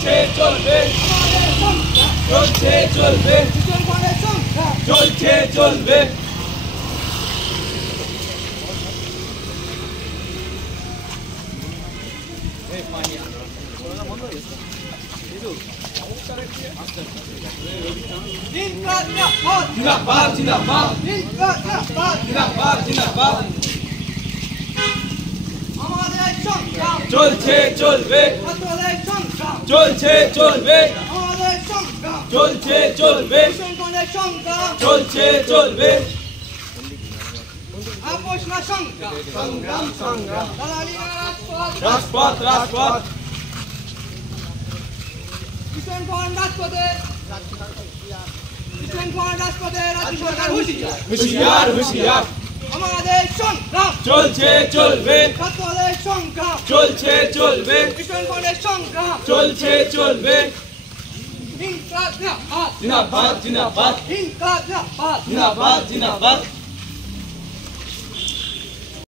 চলছে চলবে চলছে চলবে চলছে চলবে জিন্দাবাদ জিন্দাবাদ জিন্দাবাদ জিন্দাবাদ আমাদের সংগ্রাম চলছে চলবে ছাত্রদের সংগ্রাম চলছে চলবে আমাদের সংগ্রাম চলছে চলবে সংগ্রামের সংগ্রাম চলছে চলবে আপোষ না সংগ্রাম সংগ্রাম সংগ্রাম দালালি না রাজপথ রাজপথ রাজপথ কিষণ ভবন রাজপথে কিষণ ভবন রাজপথে রাজ্য সরকার হুঁশিয়ার হুঁশিয়ার হুঁশিয়ার আমাদের সংগ্রাম চলছে চলবে ছাত্রদের সংগ্রাম চলছে চলবে কিষণ ভবনের সংগ্রাম চলছে চলবে ইনকলাব জিন্দাবাদ জিন্দাবাদ জিন্দাবাদ ইনকলাব জিন্দাবাদ জিন্দাবাদ জিন্দাবাদ